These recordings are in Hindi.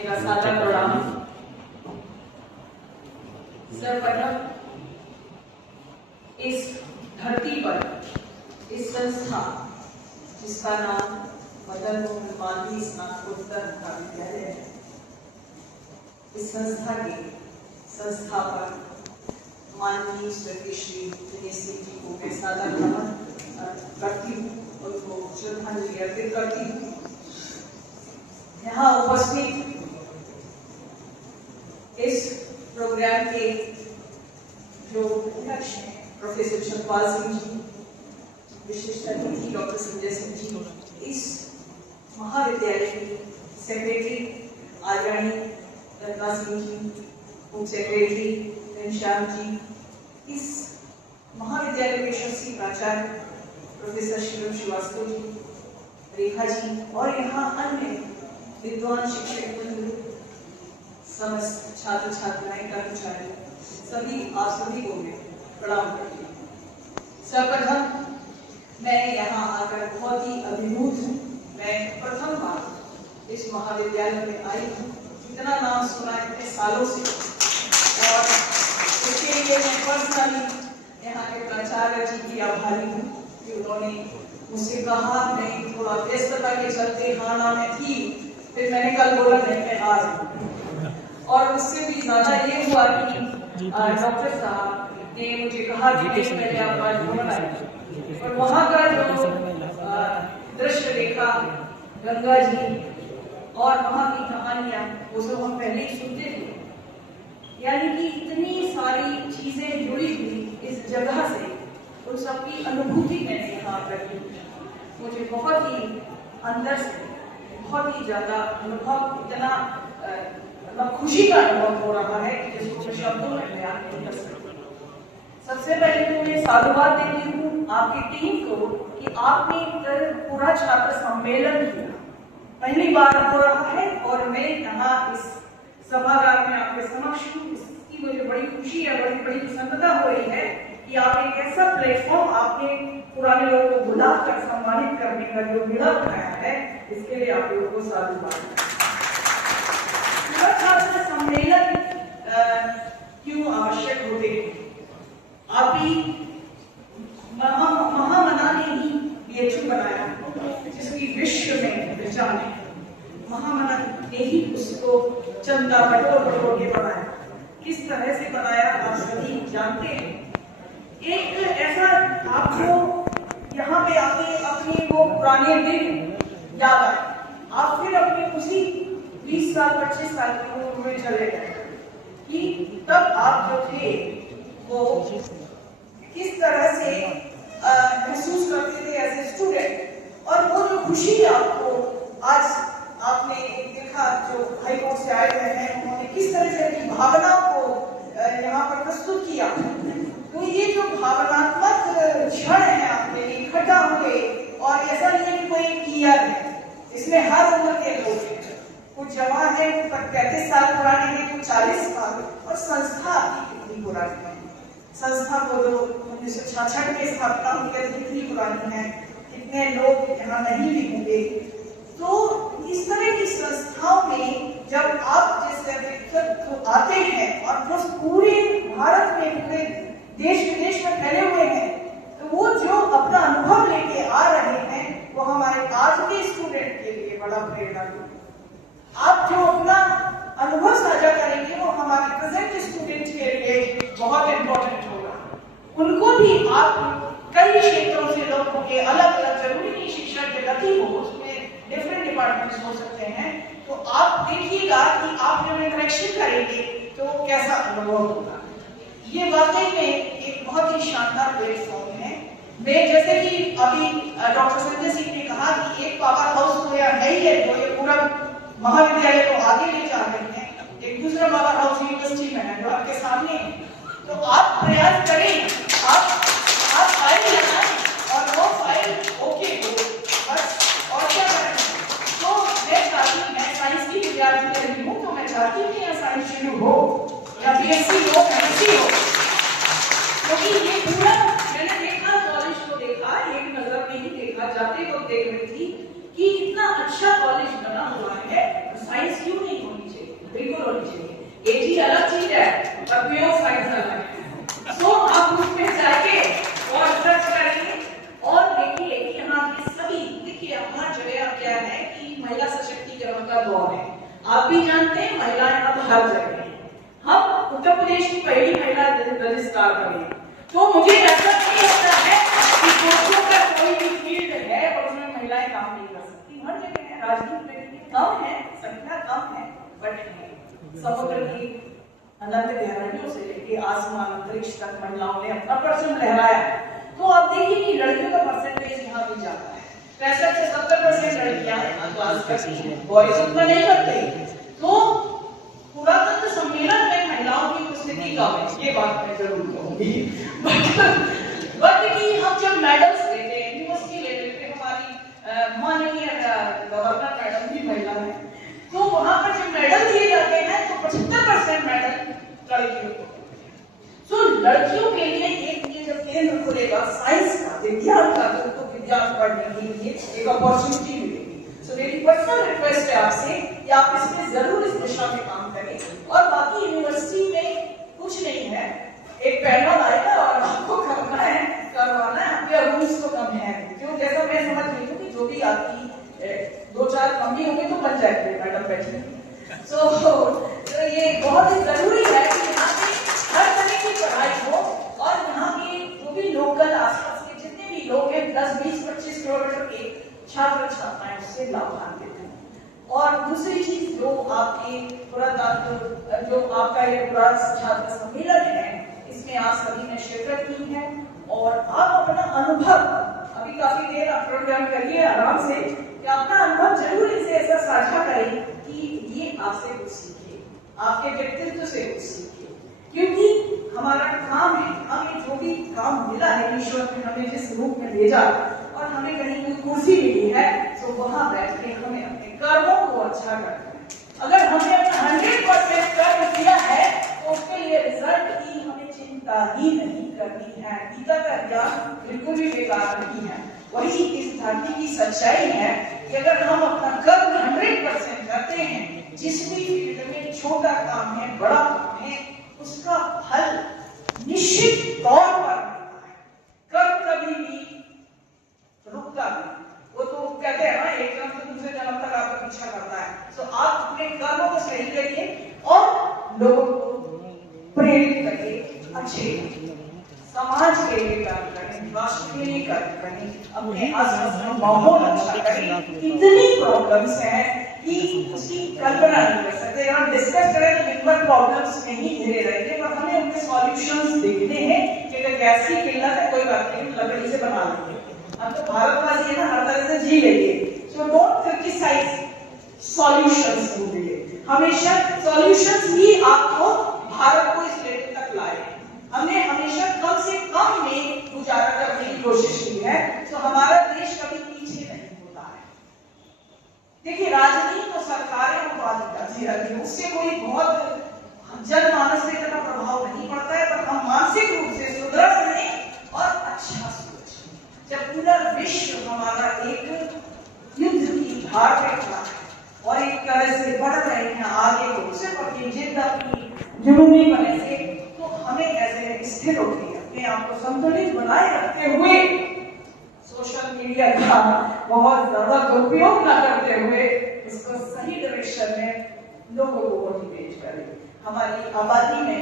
मेरा सादर प्रणाम। सर्वप्रथम इस धरती पर इस संस्था जिसका नाम मदन मोहन मालवीय स्नातकोत्तर महाविद्यालय है, इस संस्था के संस्थापक माननीय स्वर्गीय श्री दिनेश सिंह जी को मैं सादर नमन करती हूँ, उनको श्रद्धांजलि अर्पित करती हूँ। यहाँ उपस्थित इस प्रोग्राम के जो अध्यक्ष हैं प्रोफेसर चंपाल सिंह जी, विशिष्ट अतिथि डॉक्टर संजय सिंह जी, इस महाविद्यालय की सेक्रेटरी आदरणीय रत्ना सिंह जी, उप सेक्रेटरी घनश्याम जी, इस महाविद्यालय के यशस्वी प्राचार्य प्रोफेसर शिवम श्रीवास्तव जी, रेखा जी और यहाँ अन्य विद्वान शिक्षक बंधु, समस्त छात्र छात्राएं, कर्मचारी, आप सभी को मैं प्रणाम करती हूँ। सर्वप्रथम मैं यहाँ आकर बहुत ही अभिभूत हूँ। मैं प्रथम बार इस महाविद्यालय में आई हूँ। इतना नाम सुना इतने सालों से, और इसके लिए मैं पर्सनली यहाँ के प्राचार्य जी की आभारी हूँ कि उन्होंने मुझसे कहा। मैं थोड़ा व्यस्तता के चलते हाना में थी, फिर मैंने कल बोला नहीं मैं आ रही। और उससे भी ज्यादा ये हुआ कि डॉक्टर साहब ने मुझे कहा कि नहीं पहले आप राजभवन आए, और वहाँ का जो दृश्य देखा, गंगा जी और वहाँ की कहानियां, वो सब हम पहले ही सुनते थे। यानी कि इतनी सारी चीजें जुड़ी हुई इस जगह से, उन सबकी अनुभूति मैंने यहाँ पर की। मुझे बहुत ही अंदर से बहुत ही ज्यादा अनुभव, इतना खुशी का अनुभव हो रहा है कि जिसको मैं शब्दों में बयान नहीं कर सकती। सबसे पहले तो मैं साधुवाद देती हूँ आपकी टीम को कि आपने पूरा छात्र सम्मेलन किया, पहली बार हो रहा है, और मैं यहाँ इस सभागार में आपके समक्ष हूँ। इसकी मुझे बड़ी खुशी है, बड़ी प्रसन्नता हो रही है कि आप एक ऐसा प्लेटफॉर्म आपने पुराने लोगों को बुलाकर सम्मानित करने का जो विड़ा बनाया है, इसके लिए आप लोगों को साधुवाद। छात्र सम्मेलन क्यों आवश्यक होते हैं? आप ही महामना ने ही BHU बनाया, जिसकी विश्व में पहचान है। महामना ने ही उसको चंदा बटोर के बनाया। किस तरह से बनाया आप सभी जानते हैं। एक ऐसा आपको यहाँ पे आके अपने वो पुराने दिन याद आए, आप फिर अपने उसी 20 साल 25 साल की उम्र में चले गए कि तब आप जो थे वो किस तरह से महसूस करते थे एज ए स्टूडेंट, और वो जो खुशी आपको आज आपने देखा जो हाई कोर्ट से आए हुए हैं, उन्होंने किस तरह से अपनी भावना को यहाँ पर प्रस्तुत किया। तो ये जो भावनात्मक क्षण है आपके लिए इकट्ठा हुए, और ऐसा नहीं है कि कोई किया है, इसमें हर उम्र के लोग हैं, कुछ जवान है, 35 साल पुराने हैं, कुछ 40 साल, और संस्था कितनी पुरानी है। संस्था को जो 1966 के स्थापना हुई है, कितनी पुरानी है, कितने लोग यहाँ नहीं भी होंगे। तो इस तरह की संस्थाओं में जब आप जैसे व्यक्तित्व आते हैं और जो पूरे भारत में, पूरे देश विदेश में फैले हुए हैं, तो वो जो अपना अनुभव लेके आ रहे हैं, वो हमारे आज के स्टूडेंट के लिए बड़ा प्रेरणा है। आप जो अपना अनुभव साझा करेंगे वो हमारे प्रेजेंट स्टूडेंट के लिए बहुत इंपॉर्टेंट होगा। उनको भी आप कई क्षेत्रों से लोग होंगे, अलग अलग, जरूरी नहीं शिक्षा जगत ही हो, उसमें डिफरेंट डिपार्टमेंट्स हो सकते हैं। तो आप देखिएगा कि आप जब इंटरेक्शन करेंगे तो कैसा अनुभव होगा। ये वाकई में एक बहुत ही शानदार प्लेटफॉर्म है। मैं जैसे कि अभी डॉक्टर संजय सिंह ने कहा कि एक पावर हाउस तो यहाँ है ही है, तो ये पूरा महाविद्यालय को आगे ले जा रहे हैं। एक दूसरा पावर हाउस यूनिवर्सिटी में है जो आपके सामने है। तो आप प्रयास करें, आप फाइल लगाएं और वो फाइल ओके हो, बस और क्या करें। तो मैं साइंस की विद्यार्थी रही हूँ, तो मैं चाहती हूँ यहाँ साइंस शुरू हो या BSc हो, MSc हो, क्योंकि ये पूरा मैंने देखा, कॉलेज को देखा, एक नजर में ही देखा, जाते वक्त देख रही थी कि इतना अच्छा कॉलेज बना हुआ है, साइंस क्यों नहीं होनी चाहिए। प्योर है। तो आप उसमें जाके और सर्च करेंगे और देखिए कि यहाँ के सभी, देखिए हमारा जगह क्या है कि महिला सशक्तिकरण का दौर है। आप भी जानते हैं महिलाएं अब हर जगह हैं। हम उत्तर प्रदेश की पहली महिला रजिस्ट्रार बने, तो मुझे ऐसा नहीं लगता है कि पुरुषों का कोई भी फील्ड है और उसमें महिलाएं काम नहीं कर सकती। हर जगह है, राजनीति में कम है, संख्या कम है, बट है। समुद्र की अनंत गहराइयों से लेके आसमान अंतरिक्ष तक महिलाओं ने अपना परचम लहराया। तो आप देखिए कि लड़कियों का परसेंटेज यहाँ भी जाता है, 65 से 70% लड़कियां क्लास करती हैं, बॉयज उतना नहीं करते। तो पुरातत्व सम्मेलन में महिलाओं की उपस्थिति कम है, ये बात मैं जरूर कहूंगी। बट कि हम जब मेडल्स लेते हैं, यूनिवर्सिटी लेवल पे हमारी माननीय गवर्नर मैडम भी महिला है, तो वहां पर जब मेडल दिए जाते हैं तो 75% मेडल लड़कियों को। तो लड़कियों के लिए एक ये जब केंद्र खुलेगा साइंस का, विज्ञान का, तो उनको विज्ञान पढ़ने के लिए एक अपॉर्चुनिटी मिलेगी। सो मेरी पर्सनल रिक्वेस्ट है आपसे कि आप इसमें जरूर इस दिशा में काम करें। और बाकी यूनिवर्सिटी में कुछ नहीं है, एक पैनल आएगा और आपको करना है, करवाना है, आपके रूल्स तो कम है। क्यों, जैसा मैं समझ रही हूँ कि जो भी आपकी 2-4 कमी होंगी तो बन जाएगी मैडम बैठी। तो ये बहुत ही जरूरी है कि यहाँ पे हर तरह की पढ़ाई हो और यहाँ के जो भी लोकल आसपास के जितने भी लोग हैं 10, 20, 25 किलोमीटर के छात्र छात्राएं उससे लाभान्वित हैं। और दूसरी चीज जो आपके पुरातत्व, जो आपका ये पूरा छात्र सम्मेलन है, इसमें आप सभी ने शिरकत की है और आप अपना अनुभव, अभी काफी देर आप प्रोग्राम करिए आराम से, कि अपना अनुभव जरूर इसे ऐसा साझा करें कि ये आपसे कुछ सीखे, आपके व्यक्तित्व से कुछ सीखे। क्योंकि हमारा काम है, हमें जो भी काम मिला है, ईश्वर ने हमें जिस रूप में भेजा और हमें कहीं कोई कुर्सी मिली है, तो वहां बैठ के हमें अपने कर्मों को अच्छा करना है। अगर हमने अपना 100% कर्म किया है तो उसके लिए रिजल्ट की हमें चिंता ही नहीं करनी है। गीता का ज्ञान बिल्कुल भी बेकार नहीं है। वही इस धरती की सच्चाई है कि अगर हम अपना कर्म 100% करते हैं, जिस भी फील्ड में छोटा काम है, बड़ा काम है, उसका फल निश्चित तौर पर मिलता है। कर्म कभी भी रुकता नहीं। वो तो कहते हैं ना, एक जन्म से दूसरे जन्म तक आपका पीछा करता है। तो आप अपने कर्मों को सही करिए और लोगों को प्रेरित करिए, अच्छे समाज के लिए काम करें, राष्ट्र के लिए काम करें, अपने आसपास का माहौल अच्छा करें। इतनी प्रॉब्लम्स हैं कि उसकी कल्पना नहीं कर सकते। हम डिस्कस करें तो दिन भर प्रॉब्लम्स में ही घिरे रहेंगे, पर हमें उनके सॉल्यूशंस देखने हैं कि अगर गैस की किल्लत है, कोई बात नहीं, लकड़ी से बना लेंगे। हम तो भारतवासी है ना, हर तरह से जी लेंगे। सो डोंट क्रिटिसाइज सॉल्यूशंस ढूंढिए, हमेशा सॉल्यूशंस ही आपको भारत को इस लेवल तक लाए। हमने हमेशा कम से कम में गुजारा करने की कोशिश की है, तो हमारा देश कभी पीछे नहीं होता है। देखिए, राजनीति तो सरकारें और करती रहती है, उससे कोई बहुत जनमानस पे इतना प्रभाव नहीं पड़ता है, पर हम मानसिक रूप से सुदृढ़ रहें और अच्छा सोचें। जब पूरा विश्व हमारा एक युद्ध की धार पे खड़ा है और एक तरह से बढ़ रहे हैं आगे को, सिर्फ अपनी जिद, अपनी जुनूनी पने से, तो हमें ऐसे स्थिर होकर अपने आप को संतुलित बनाए रखते हुए सोशल मीडिया का बहुत ज्यादा दुरुपयोग न करते हुए उसको सही डायरेक्शन में लोगों को मोटिवेट करें। हमारी आबादी में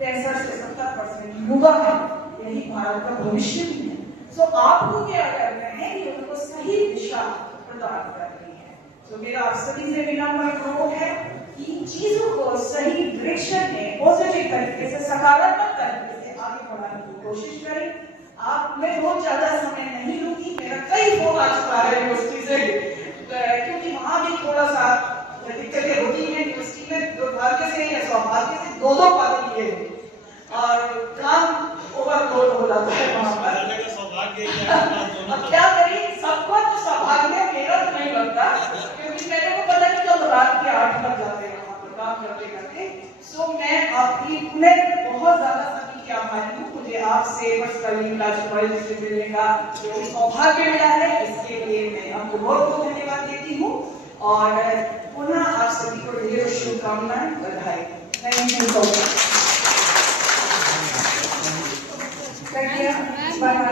65 से 70% युवा है, यही भारत का भविष्य भी है। तो आपको क्या करना है कि उनको सही दिशा प्रदान करनी है। तो मेरा आप सभी से विनम्र अनुरोध है कि चीजों को सही डायरेक्शन में पॉजिटिव तरीके से, सकारात्मक तरीके से आगे बढ़ाने की कोशिश करें। आप, मैं बहुत ज्यादा समय नहीं लूंगी, मेरा कई फोन आ चुका है यूनिवर्सिटी से, क्योंकि वहां भी थोड़ा सा दिक्कतें होती हैं। यूनिवर्सिटी में दुर्भाग्य से या सौभाग्य से 2-2 पद लिए और काम ओवरलोड हो जाता है वहां पर। अब क्या करें, सबका तो सौभाग्य मेरा तो नहीं लगता, क्योंकि मेरे को पता नहीं कब रात के 8 बज जाते हैं वहां पर काम करते करते। सो मैं आपकी बहुत ज्यादा सभी के आभारी हूँ। मुझे आपसे से मिलने का जो सौभाग्य मिला है, इसके लिए मैं आपको बहुत बहुत धन्यवाद देती हूँ और पुनः आप सभी को ढेर शुभकामनाएं, बधाई। Thank you so much. बनाया